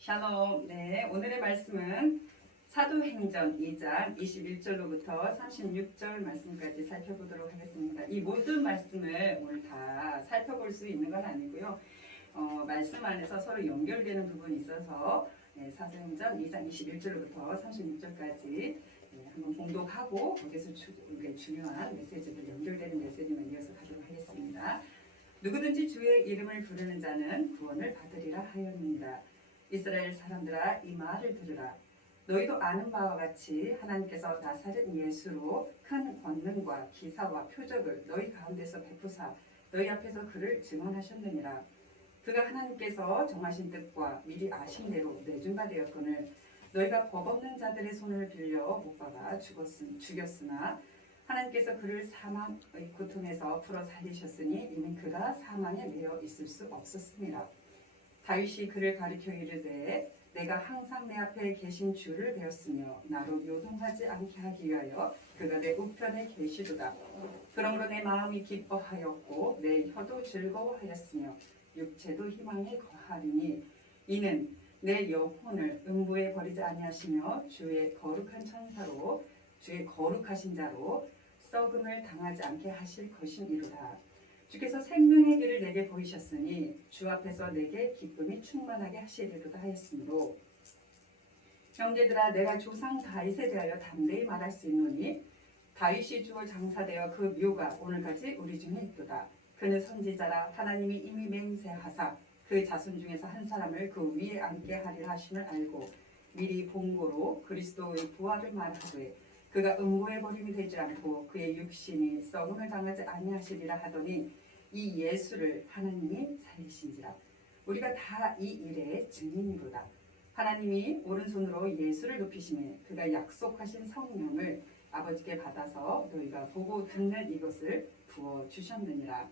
샬롬. 네, 오늘의 말씀은 사도행전 2장 21절로부터 36절 말씀까지 살펴보도록 하겠습니다. 이 모든 말씀을 오늘 다 살펴볼 수 있는 건 아니고요. 말씀 안에서 서로 연결되는 부분이 있어서 사도행전 2장 21절로부터 36절까지 한번 봉독하고 거기서 중요한 메시지들, 연결되는 메시지만 이어서 가도록 하겠습니다. 누구든지 주의 이름을 부르는 자는 구원을 받으리라 하였느니라. 이스라엘 사람들아, 이 말을 들으라. 너희도 아는 바와 같이 하나님께서 나사렛 예수로 큰 권능과 기사와 표적을 너희 가운데서 베푸사 너희 앞에서 그를 증언하셨느니라. 그가 하나님께서 정하신 뜻과 미리 아신 대로 내준 바 되었거늘 너희가 법 없는 자들의 손을 빌려 못 박아 죽였으나 하나님께서 그를 사망의 고통에서 풀어 살리셨으니 이는 그가 사망에 매여 있을 수 없었습니다. 다윗이 그를 가리켜 이르되 내가 항상 내 앞에 계신 주를 배웠으며 나로 요동하지 않게 하기 위하여 그가 내 우편에 계시도다. 그러므로 내 마음이 기뻐하였고 내 혀도 즐거워하였으며 육체도 희망에 거하리니 이는 내 영혼을 음부에 버리지 아니하시며 주의 거룩한 천사로 주의 거룩하신 자로 썩음을 당하지 않게 하실 것이니로다. 주께서 생명의 길을 내게 보이셨으니 주 앞에서 내게 기쁨이 충만하게 하시리로다 하였으므로 형제들아 내가 조상 다윗에 대하여 담대히 말할 수 있노니 다윗이 주어 장사되어 그 묘가 오늘까지 우리 중에 있도다. 그는 선지자라 하나님이 이미 맹세하사 그 자손 중에서 한 사람을 그 위에 앉게 하리라 하심을 알고 미리 본고로 그리스도의 부활을 말하되 그가 음부에 버림이 되지 않고 그의 육신이 썩음을 당하지 아니하시리라 하더니 이 예수를 하나님이 살리신지라. 우리가 다 이 일의 증인이로다. 하나님이 오른손으로 예수를 높이시매 그가 약속하신 성령을 아버지께 받아서 너희가 보고 듣는 이것을 부어주셨느니라.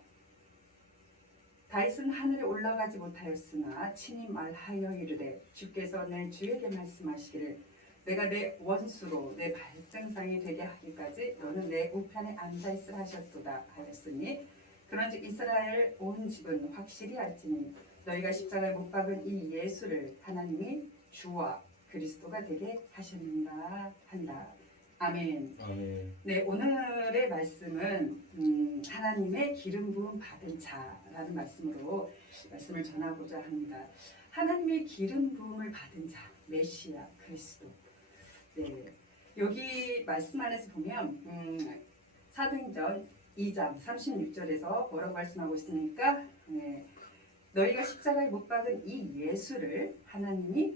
다윗은 하늘에 올라가지 못하였으나 친히 말하여 이르되 주께서 내 주에게 말씀하시기를 내가 내 원수로 내 발등상이 되게 하기까지 너는 내 우편에 앉아있으라 하셨도다 하였으니 그런즉 이스라엘 온 집은 확실히 알지니 너희가 십자가에 못 박은 이 예수를 하나님이 주와 그리스도가 되게 하셨는가 한다. 아멘. 아멘. 네, 오늘의 말씀은 하나님의 기름 부음 받은 자라는 말씀으로 말씀을 전하고자 합니다. 하나님의 기름 부음을 받은 자, 메시아, 그리스도. 네, 여기 말씀 안에서 보면 사도행전 2장 36절에서 뭐라고 말씀하고 있습니까? 네, 너희가 십자가에 못 박은 이 예수를 하나님이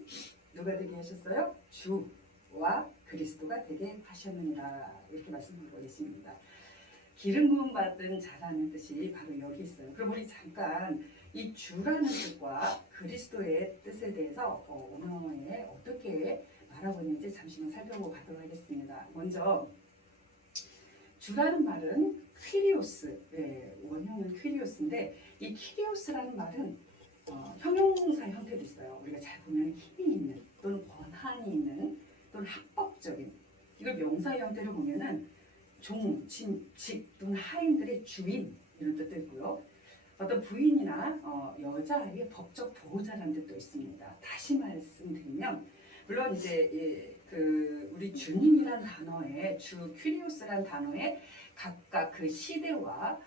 누가 되게 하셨어요? 주와 그리스도가 되게 하셨느니라 이렇게 말씀하고 계십니다. 기름 부음 받은 자라는 뜻이 바로 여기 있어요. 그럼 우리 잠깐 이 주라는 뜻과 그리스도의 뜻에 대해서 오늘에 어떻게 말하고 있는지 잠시만 살펴보고 가도록 하겠습니다. 먼저 주라는 말은 퀴리오스, 원형은 퀴리오스인데 이 퀴리오스라는 말은 형용사 형태도 있어요. 우리가 잘 보면 힘이 있는 또는 권한이 있는 또는 합법적인, 이걸 명사 형태로 보면은 종, 직 또는 하인들의 주인 이런 뜻도 있고요. 어떤 부인이나 여자의 법적 보호자라는 뜻도 있습니다. 다시 말씀드리면 물론 이제 우리 주님이란 단어에 주 퀴리오스란 단어에 각각 그 시대와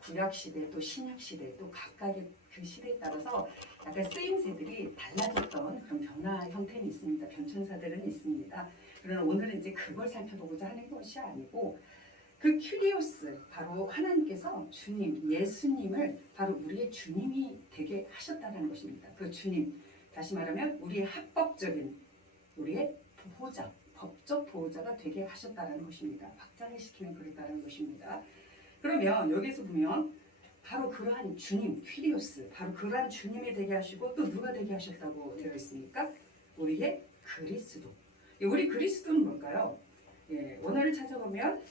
구약 시대 또 신약 시대 또 각각의 그 시대에 따라서 약간 쓰임새들이 달라졌던 그런 변화 형태는 있습니다. 변천사들은 있습니다. 그러나 오늘은 이제 그걸 살펴보고자 하는 것이 아니고 그 큐리오스 바로 하나님께서 주님 예수님을 바로 우리의 주님이 되게 하셨다는 것입니다. 그 주님 다시 말하면 우리의 합법적인 우리의 보호자 법적 보호자가 되게 하셨다는 것입니다. 확장을 시키면 그랬다는 것입니다. 그러면 여기서 보면 바로 그러한 주님 퀴리오스 바로 그러한 주님이 되게 하시고 또 누가 되게 하셨다고 되어 있습니까? 우리의 그리스도. 우리 그리스도는 뭘까요? 원어를 찾아보면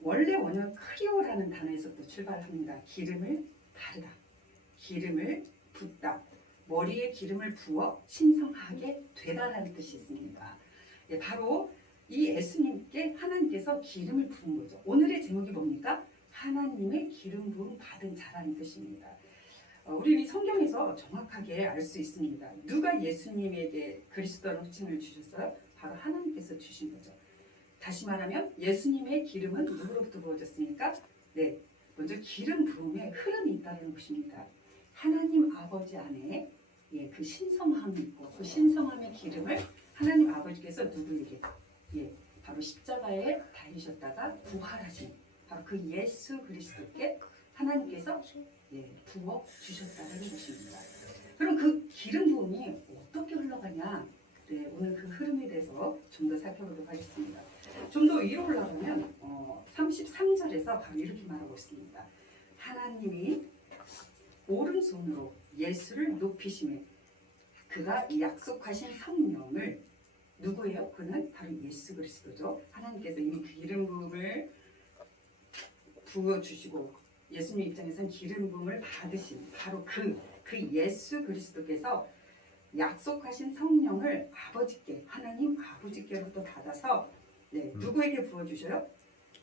원래 원어는 크리오라는 단어에서 또 출발합니다. 기름을 바르다, 기름을 붓다, 머리에 기름을 부어 신성하게 되다라는 뜻이 있습니다. 바로 이 예수님께 하나님께서 기름을 부은 거죠. 오늘의 제목이 뭡니까? 하나님의 기름 부음 받은 자라는 뜻입니다. 우리는 이 성경에서 정확하게 알 수 있습니다. 누가 예수님에게 그리스도라는 호칭을 주셨어요? 바로 하나님께서 주신 거죠. 다시 말하면 예수님의 기름은 누구로부터 부어졌습니까? 네, 먼저 기름 부음에 흐름이 있다는 것입니다. 하나님 아버지 안에 그 신성함이 있고 그 신성함의 기름을 하나님 아버지께서 누구에게 바로 십자가에 달리셨다가 부활하신 바로 그 예수 그리스도께 하나님께서 부어 주셨다는 것입니다. 그럼 그 기름 부음이 어떻게 흘러가냐? 오늘 그 흐름에 대해서 좀 더 살펴보도록 하겠습니다. 좀 더 위로 올라가면 33절에서 바로 이렇게 말하고 있습니다. 하나님이 오른손으로 예수를 높이심에 그가 약속하신 성령을 누구예요? 그는 바로 예수 그리스도죠. 하나님께서 이미 기름 부음을 부어주시고 예수님 입장에서는 기름 부음을 받으신 바로 그 예수 그리스도께서 약속하신 성령을 아버지께 하나님 아버지께로부터 받아서 누구에게 부어주셔요?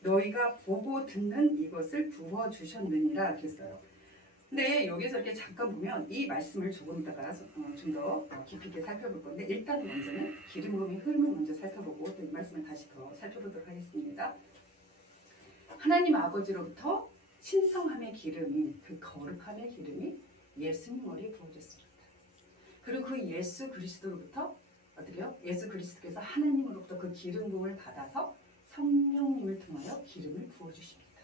너희가 보고 듣는 이것을 부어주셨느니라 그랬어요. 근데 여기서 이렇게 잠깐 보면 이 말씀을 조금 이따가 좀 더 깊이 있게 살펴볼 건데 일단 먼저는 기름 부음의 흐름을 먼저 살펴보고 또 이 말씀을 다시 더 살펴보도록 하겠습니다. 하나님 아버지로부터 신성함의 기름이 그 거룩함의 기름이 예수님 머리에 부어졌습니다. 그리고 그 예수 그리스도로부터 어떻게요? 예수 그리스도께서 하나님으로부터 그 기름 부음을 받아서 성령님을 통하여 기름을 부어주십니다.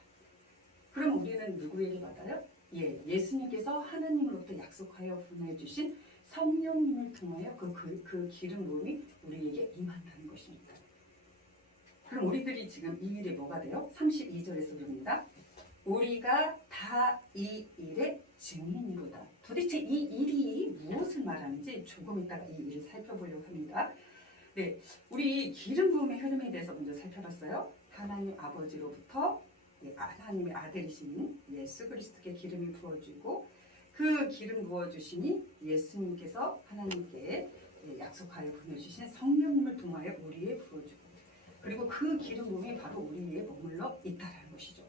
그럼 우리는 누구에게 받아요? 예수님께서 하나님으로부터 약속하여 보내주신 성령님을 통하여 그 기름 부음이 우리에게 임한다는 것입니다. 그럼 우리들이 지금 이 일이 뭐가 돼요? 32절에서 그럽니다. 우리가 다 이 일의 증인이로다. 도대체 이 일이 무엇을 말하는지 조금 이따가 이 일을 살펴보려고 합니다. 우리 기름 부음의 흐름에 대해서 먼저 살펴봤어요. 하나님 아버지로부터 하나님의 아들이신 예수 그리스도께 기름이 부어지고 그 기름 부어주시니 예수님께서 하나님께 약속하여 보내주신 성령님을 통하여 우리에 부어주고 그리고 그 기름 부음이 바로 우리 위에 머물러 있다는 것이죠.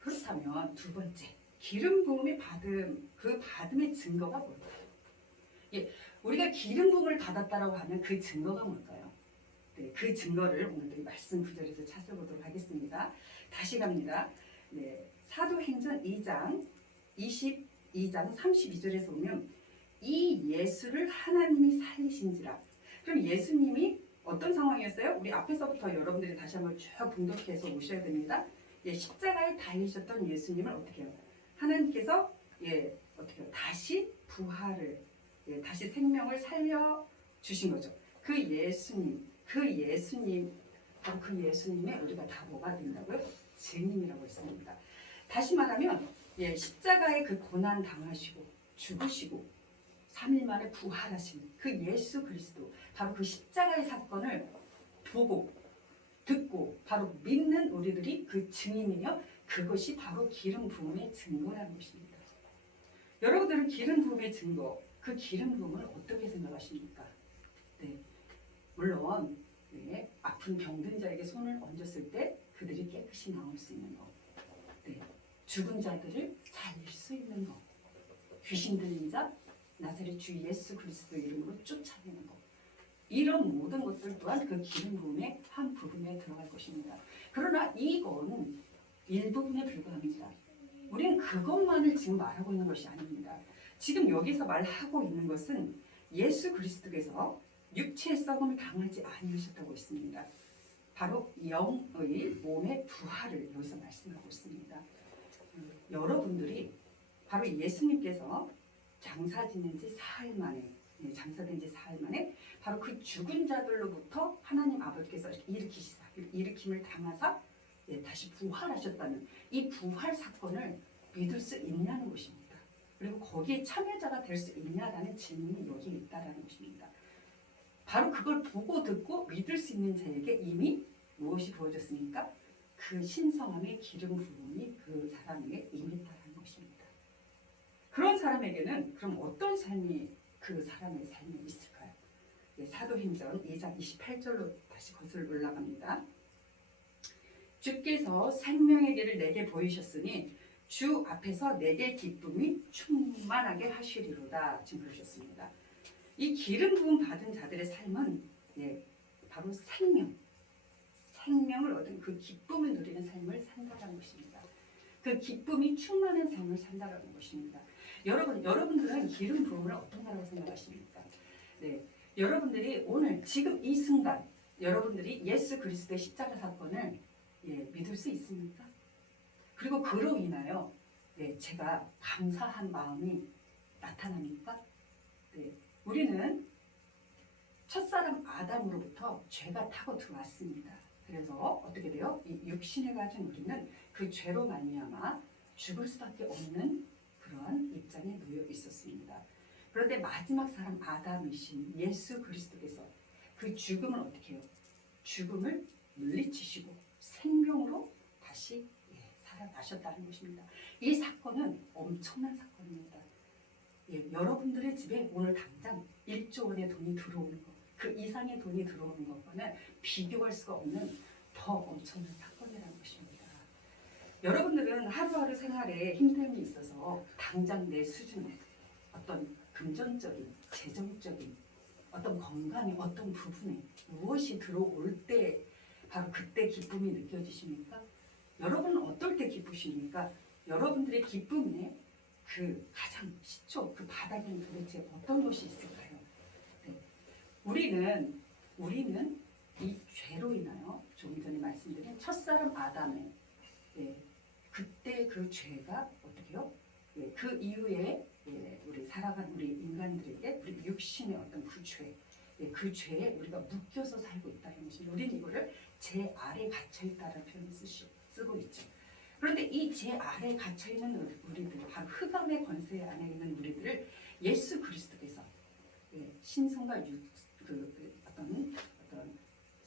그렇다면 두 번째 기름 부음의 받음 그 받음의 증거가 뭘까요? 우리가 기름 부음을 받았다라고 하면 그 증거가 뭘까요? 그 증거를 오늘도 이 말씀 구절에서 찾아보도록 하겠습니다. 다시 갑니다. 사도행전 2장 22장 32절에서 보면 이 예수를 하나님이 살리신지라. 그럼 예수님이 어떤 상황이었어요? 우리 앞에서부터 여러분들이 다시 한번 쭉 분석해서 오셔야 됩니다. 십자가에 달리셨던 예수님을 어떻게 해요? 하나님께서 어떻게 해요? 다시 부활을 다시 생명을 살려 주신 거죠. 그 예수님 바로 그 예수님의 우리가 다 뭐가 된다고요? 증인이라고 했습니다. 다시 말하면 십자가에 그 고난 당하시고 죽으시고 3일 만에 부활하신 그 예수 그리스도 바로 그 십자가의 사건을 보고 듣고 바로 믿는 우리들이 그 증인이며 그것이 바로 기름 부음의 증거라는 것입니다. 여러분들은 기름 부음의 증거 그 기름 부음을 어떻게 생각하십니까? 물론 아픈 병든 자에게 손을 얹었을 때 그들이 깨끗이 나올 수 있는 것, 죽은 자들을 살릴 수 있는 것, 귀신 들린 자 나사렛 주 예수 그리스도 이름으로 쫓아내는 것, 이런 모든 것들 또한 그 기름 부음의 한 부분에 들어갈 것입니다. 그러나 이건 일부분에 불과합니다. 우리는 그것만을 지금 말하고 있는 것이 아닙니다. 지금 여기서 말하고 있는 것은 예수 그리스도께서 육체의 썩음을 당하지 아니하셨다고 했습니다. 바로 영의 몸의 부활을 여기서 말씀하고 있습니다. 여러분들이 바로 예수님께서 장사된 지 사흘 만에 바로 그 죽은 자들로부터 하나님 아버지께서 일으킴을 당하사 다시 부활하셨다는 이 부활 사건을 믿을 수 있냐는 것입니다. 그리고 거기에 참여자가 될 수 있냐라는 질문이 여기 있다라는 것입니다. 바로 그걸 보고 듣고 믿을 수 있는 자에게 이미 무엇이 부어졌습니까? 그 신성함의 기름 부음이 그 사람에게 임했다는 것입니다. 그런 사람에게는 그럼 어떤 삶이 그 사람의 삶에 있을까요? 사도행전 2장 28절로 다시 거슬러 올라갑니다. 주께서 생명의 길을 내게 보이셨으니 주 앞에서 내게 기쁨이 충만하게 하시리로다. 지금 그러셨습니다. 이 기름 부음 받은 자들의 삶은 바로 생명을 얻은 그 기쁨을 누리는 삶을 산다는 것입니다. 그 기쁨이 충만한 삶을 산다는 것입니다. 여러분들은 기름 부음을 어떤 거라고 생각하십니까? 여러분들이 오늘 지금 이 순간 여러분들이 예수 그리스도의 십자가 사건을 믿을 수 있습니까? 그리고 그로 인하여 제가 감사한 마음이 나타납니까? 우리는 첫사람 아담으로부터 죄가 타고 들어왔습니다. 그래서 어떻게 돼요? 이 육신을 가진 우리는 그 죄로 말미암아 죽을 수밖에 없는 그러한 입장에 놓여 있었습니다. 그런데 마지막 사람 아담이신 예수 그리스도께서 그 죽음을 어떻게 해요? 죽음을 물리치시고 생명으로 다시 살아나셨다는 것입니다. 이 사건은 엄청난 사건입니다. 여러분들의 집에 오늘 당장 1조 원의 돈이 들어오는 것, 그 이상의 돈이 들어오는 것과는 비교할 수가 없는 더 엄청난 사건이라는 것입니다. 여러분들은 하루하루 생활에 힘듦이 있어서 당장 내 수준에 어떤 금전적인, 재정적인, 어떤 건강의 어떤 부분에 무엇이 들어올 때 바로 그때 기쁨이 느껴지십니까? 여러분은 어떨 때 기쁘십니까? 여러분들의 기쁨의 그 가장 시초, 그 바닥에는 도대체 어떤 것이 있을까요? 우리는 이 죄로 인하여 조금 전에 말씀드린 첫사람 아담의 그때 그 죄가 어떻게요? 그 이후에 우리 살아간 우리 인간들에게 우리 육신의 어떤 그 죄, 그 죄에 우리가 묶여서 살고 있다는 것입니다. 우리는 이거를 제 아래 갇혀 있다는 표현을 쓰고 있죠. 그런데 이 제 아래 갇혀 있는 우리들, 바로 흑암의 권세 안에 있는 우리들을 예수 그리스도께서 신성과 어떤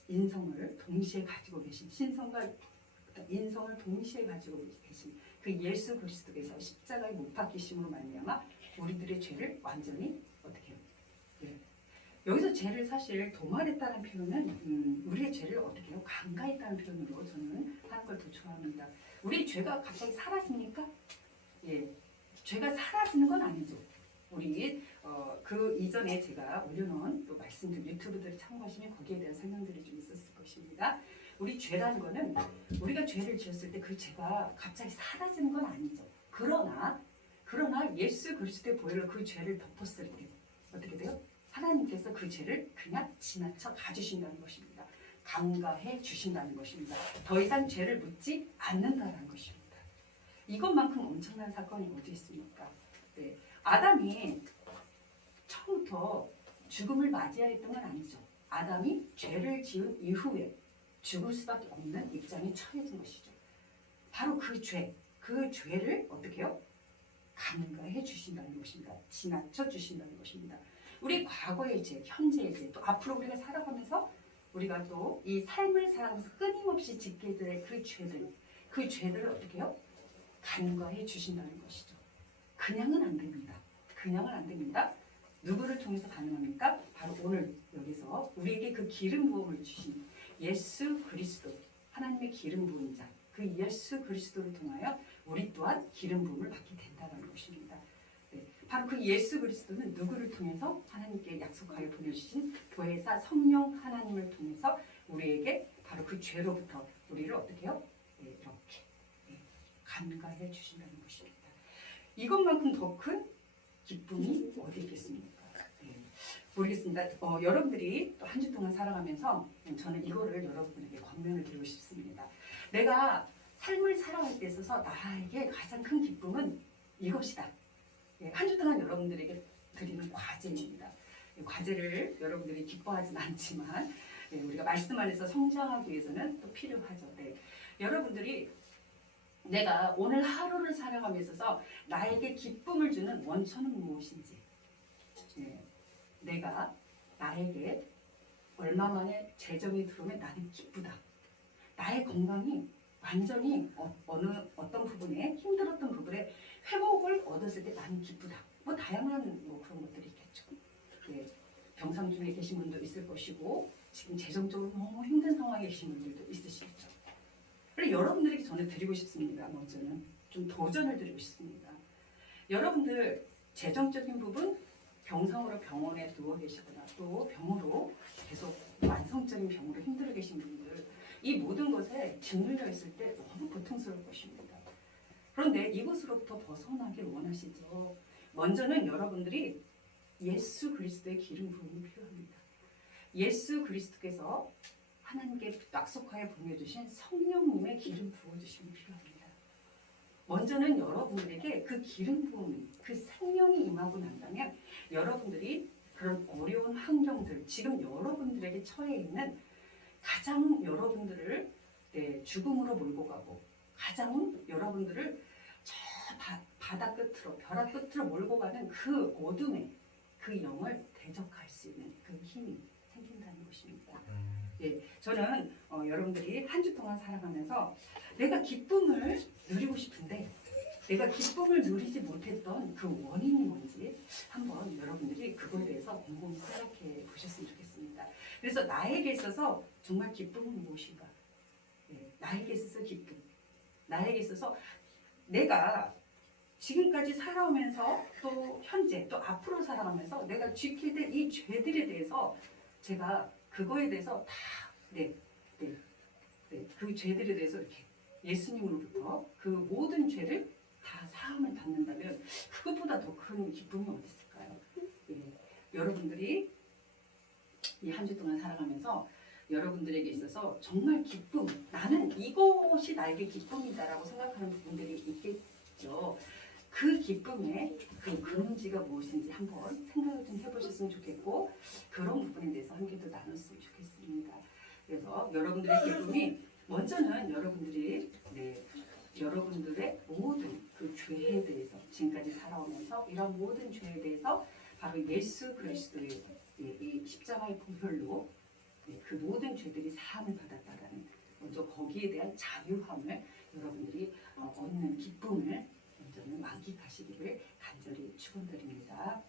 인성을 동시에 가지고 계신 신성과 인성을 동시에 가지고 계신 그 예수 그리스도께서 십자가에 못 박히심으로 말미암아 우리들의 죄를 완전히 어떻게 해요? 여기서 죄를 사실 도말했다는 표현은 우리의 죄를 어떻게 해요? 간과했다는 표현으로 저는 하는 걸 더 좋아합니다. 우리 죄가 갑자기 사라집니까? 죄가 사라지는 건 아니죠. 우리 그 이전에 제가 올려놓은 또 말씀들 유튜브들을 참고하시면 거기에 대한 설명들이 좀 있었을 것입니다. 우리 죄라는 거는 우리가 죄를 지었을 때 그 죄가 갑자기 사라지는 건 아니죠. 그러나 예수 그리스도의 보혈로 그 죄를 덮었을 때 어떻게 돼요? 하나님께서 그 죄를 그냥 지나쳐 가주신다는 것입니다. 간과해 주신다는 것입니다. 더 이상 죄를 묻지 않는다는 것입니다. 이것만큼 엄청난 사건이 어디 있습니까? 아담이 처음부터 죽음을 맞이해야 했던 건 아니죠. 아담이 죄를 지은 이후에 죽을 수밖에 없는 입장에 처해진 것이죠. 바로 그 죄를 어떻게 해요? 간과해 주신다는 것입니다. 지나쳐 주신다는 것입니다. 우리 과거의 죄, 현재의 죄, 또 앞으로 우리가 살아가면서 우리가 또 이 삶을 살아가면서 끊임없이 짓게 될 그 죄들을 어떻게 해요? 간과해 주신다는 것이죠. 그냥은 안 됩니다. 그냥은 안 됩니다. 누구를 통해서 가능합니까? 바로 오늘 여기서 우리에게 그 기름 부음을 주신 예수 그리스도, 하나님의 기름 부은 자, 그 예수 그리스도를 통하여 우리 또한 기름 부음을 받게 된다는 것입니다. 바로 그 예수 그리스도는 누구를 통해서 하나님께 약속하여 보내주신 보혜사 성령 하나님을 통해서 우리에게 바로 그 죄로부터 우리를 어떻게 해요? 이렇게 간과해 주신다는 것입니다. 이것만큼 더 큰 기쁨이 어디 있겠습니까? 모르겠습니다. 여러분들이 또 한 주 동안 살아가면서 저는 이거를 여러분들에게 권면을 드리고 싶습니다. 내가 삶을 살아갈 때 있어서 나에게 가장 큰 기쁨은 이것이다. 한 주 동안 여러분들에게 드리는 과제입니다. 과제를 여러분들이 기뻐하지는 않지만 우리가 말씀 안에서 성장하기 위해서는 또 필요하죠. 여러분들이 내가 오늘 하루를 살아감에 있어서 나에게 기쁨을 주는 원천은 무엇인지, 내가 나에게 얼마 만에 재정이 들어오면 나는 기쁘다. 나의 건강이 완전히 어떤 부분에 힘들었던 부분에 회복을 얻었을 때 나는 기쁘다. 다양한 그런 것들이 있겠죠. 병상 중에 계신 분도 있을 것이고 지금 재정적으로 너무 힘든 상황에 계신 분들도 있으시겠죠. 그래서 여러분들에게 저는 드리고 싶습니다. 먼저는 좀 도전을 드리고 싶습니다. 여러분들 재정적인 부분 병상으로 병원에 누워 계시거나 또 병으로 계속 만성적인 병으로 힘들어 계신 분들 이 모든 것에 짓눌려 있을 때 너무 고통스러울 것입니다. 그런데 이것으로부터 벗어나길 원하시죠. 먼저는 여러분들이 예수 그리스도의 기름 부음이 필요합니다. 예수 그리스도께서 하나님께 약속하여 보내주신 성령님의 기름 부어주심이 필요합니다. 먼저는 여러분들에게 그 기름 부음, 그 성령이 임하고 난다면 여러분들이 그런 어려운 환경들, 지금 여러분들에게 처해 있는 가장 여러분들을 죽음으로 몰고 가고 가장 여러분들을 저 바다 끝으로, 벼락 끝으로 몰고 가는 그 어둠에 그 영을 대적할 수 있는 그 힘이 생긴다는 것입니다. 예, 저는 여러분들이 한 주 동안 살아가면서 내가 기쁨을 누리고 싶은데 내가 기쁨을 누리지 못했던 그 원인이 뭔지 한번 여러분들이 그거에 대해서 곰곰이 생각해 보셨으면 좋겠습니다. 그래서 나에게 있어서 정말 기쁨은 무엇인가? 예, 나에게 있어서 기쁨, 나에게 있어서 내가 지금까지 살아오면서 또 현재 또 앞으로 살아가면서 내가 지키게 된 이 죄들에 대해서 제가 그거에 대해서 다 그 죄들에 대해서 이렇게 예수님으로부터 그 모든 죄를 다 사함을 받는다면 그것보다 더 큰 기쁨이 어디 있을까요? 예, 여러분들이 이 한 주 동안 살아가면서 여러분들에게 있어서 정말 기쁨, 나는 이것이 나에게 기쁨이다라고 생각하는 부분들이 있겠죠. 그 기쁨의 그 근원지가 무엇인지 한번 생각을 좀 해보셨으면 좋겠고 그런 부분에 대해서 함께 또 나눴으면 좋겠습니다. 그래서 여러분들의 기쁨이 먼저는 여러분들이 여러분들의 모든 그 죄에 대해서 지금까지 살아오면서 이런 모든 죄에 대해서 바로 예수 그리스도의 이 십자가의 보혈로 그 모든 죄들이 사함을 받았다라는 먼저 거기에 대한 자유함을 여러분들이 얻는 기쁨을 먼저는 만끽하시기를 간절히 축원드립니다.